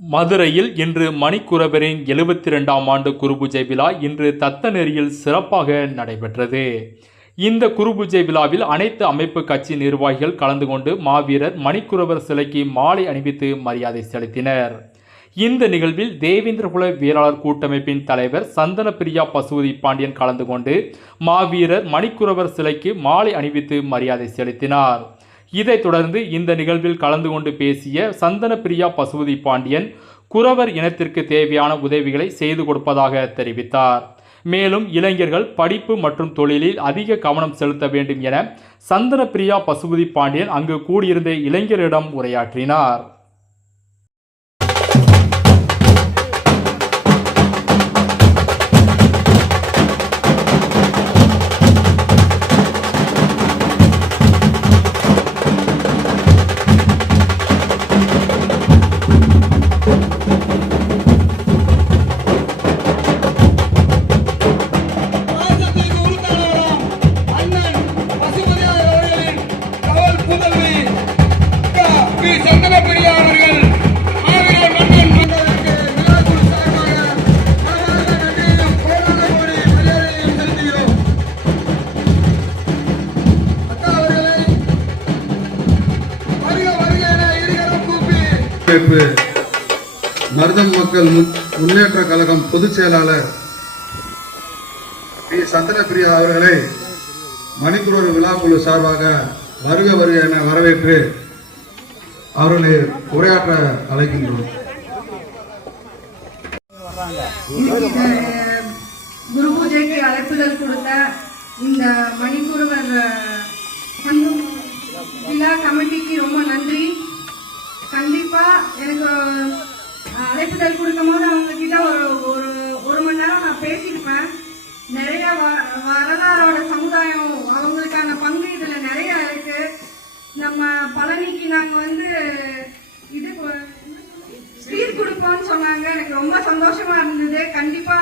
மதுரையில் இன்று மணிக்குரவரின் 72ஆம் ஆண்டு குருபூஜை விழா இன்று தத்தநெறியில் சிறப்பாக நடைபெற்றது. இந்த குருபூஜை விழாவில் அனைத்து அமைப்பு கட்சி நிர்வாகிகள் கலந்து கொண்டு மாவீரர் மணிக்குரவர் சிலைக்கு மாலை அணிவித்து மரியாதை செலுத்தினர். இந்த நிகழ்வில் தேவேந்திரகுல வேளாளர் கூட்டமைப்பின் தலைவர் சந்தனப்பிரியா பசுபதி பாண்டியன் கலந்து கொண்டு மாவீரர் மணிக்குரவர் சிலைக்கு மாலை அணிவித்து மரியாதை செலுத்தினார். இதைத் தொடர்ந்து இந்த நிகழ்வில் கலந்து கொண்டு பேசிய சந்தனப்பிரியா பசுபதி பாண்டியன் குரவர் இனத்திற்கு தேவையான உதவிகளை செய்து கொடுப்பதாக தெரிவித்தார். மேலும் இளைஞர்கள் படிப்பு மற்றும் தொழிலில் அதிக கவனம் செலுத்த வேண்டும் என சந்தனப்பிரியா பசுபதி பாண்டியன் அங்கு கூடியிருந்த இளைஞரிடம் உரையாற்றினார். மருதம் மக்கள் முன்னேற்ற கழகம் பொதுச் செயலாளர் பி சந்தனப்பிரியா அவர்களை மணிக்குரவர் விழாக்குழு சார்பாக வருக வருக என வரவேற்று அவர்களை உரையாற்ற அழைக்கின்றோம். குரு பூஜைக்கு அழைப்புதல் கொடுத்த இந்த மணிக்குரவர் விழா கமிட்டிக்கு ரொம்ப நன்றி. கண்டிப்பா எனக்கு அழைப்புதல் கொடுக்கும் போது அவங்க கிட்ட ஒரு மணி நேரம் நான் பேசியிருப்பேன். நிறைய வரலாறோட சமுதாயம் அவங்களுக்கான பங்கு இதுல நிறைய இருக்கு. நம்ம பழனிக்கு நாங்க இது ஸ்பீட் கொடுப்போம்னு சொன்னாங்க. எனக்கு ரொம்ப சந்தோஷமா இருந்தது. கண்டிப்பா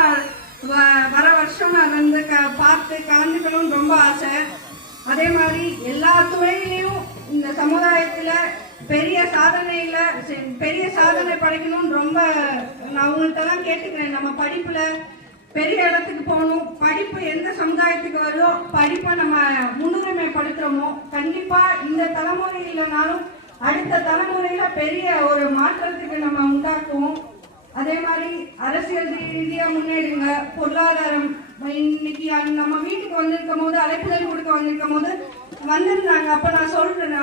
வர வருஷம் நான் பார்த்து கலந்துக்கணும்னு ரொம்ப ஆசை. அதே மாதிரி எல்லா துறையிலையும் இந்த சமுதாயத்துல பெரிய சாதனை படைக்கணும்னு ரொம்ப நான் உங்கள்கிட்டலாம் கேட்டுக்கிறேன். நம்ம படிப்புல பெரிய இடத்துக்கு போகணும். படிப்பு எந்த சமுதாயத்துக்கு வருதோ படிப்பை நம்ம முன்னுரிமைப்படுத்துறோமோ கண்டிப்பா இந்த தலைமுறை இல்லைனாலும் அடுத்த தலைமுறையில பெரிய ஒரு மாற்றத்துக்கு நம்ம உண்டாக்குவோம். அதே மாதிரி அரசியல் ரீதியா முன்னேறுங்க. பொருளாதாரம் இன்னைக்கு நம்ம வீட்டுக்கு வந்திருக்கும் போது அழைப்புதல் கொடுக்க வந்திருக்கும் போது வந்திருந்தாங்க. அப்ப நான் சொல்றேன்,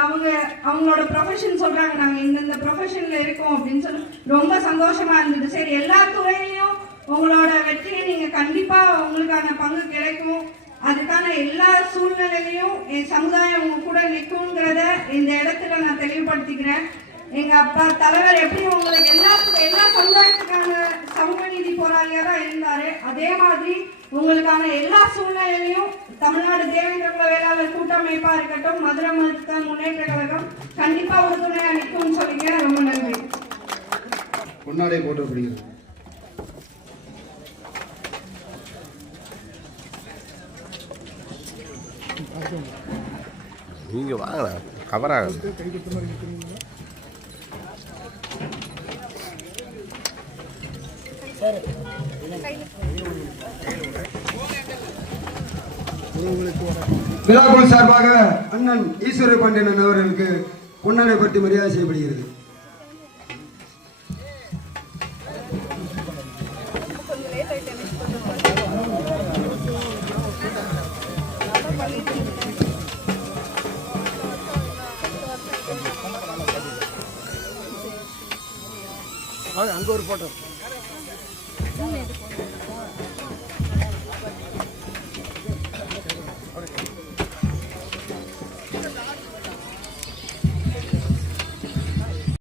அவங்களோட ப்ரொஃபஷன் சொல்றாங்க, நாங்க இந்த ப்ரொஃபஷன்ல இருக்கோம் அப்படின்னு சொல்லி ரொம்ப சந்தோஷமா இருந்தது. சரி, எல்லா துறையிலையும் உங்களோட வெற்றியை நீங்க கண்டிப்பா உங்களுக்கான பங்கு கிடைக்கும். அதுக்கான எல்லா சூழ்நிலையிலையும் என் சமுதாயம் உங்க கூட நிற்குங்கிறத இந்த இடத்துல நான் தெளிவுபடுத்திக்கிறேன். எங்க அப்பா தலைவர் எப்படி உங்களுக்கு எல்லா சமுதாயத்துக்கான சமூக நீதி போராளியா தான் இருந்தாரு. அதே மாதிரி உங்களுக்கான எல்லா சூழ்நிலையிலையும் தமிழ்நாடு தேவேந்திரகுல வேளாளர் கூட்டமைப்பா இருக்கட்டும், மதுரை மக்கள் முன்னேற்ற கழகம் கண்டிப்பா உறுதுணையா நிற்கும் சொல்லிங்க. ரொம்ப நன்றி. பொன்னாடை போட்டப்படுகிறது. நீங்க வாங்க கவராக விழாக்குழு சார்பாக அண்ணன் ஈஸ்வர பாண்டியன் அவர்களுக்கு பொன்னாடை பற்றி மரியாதை செய்யப்படுகிறது. அங்க ஒரு போட்டோ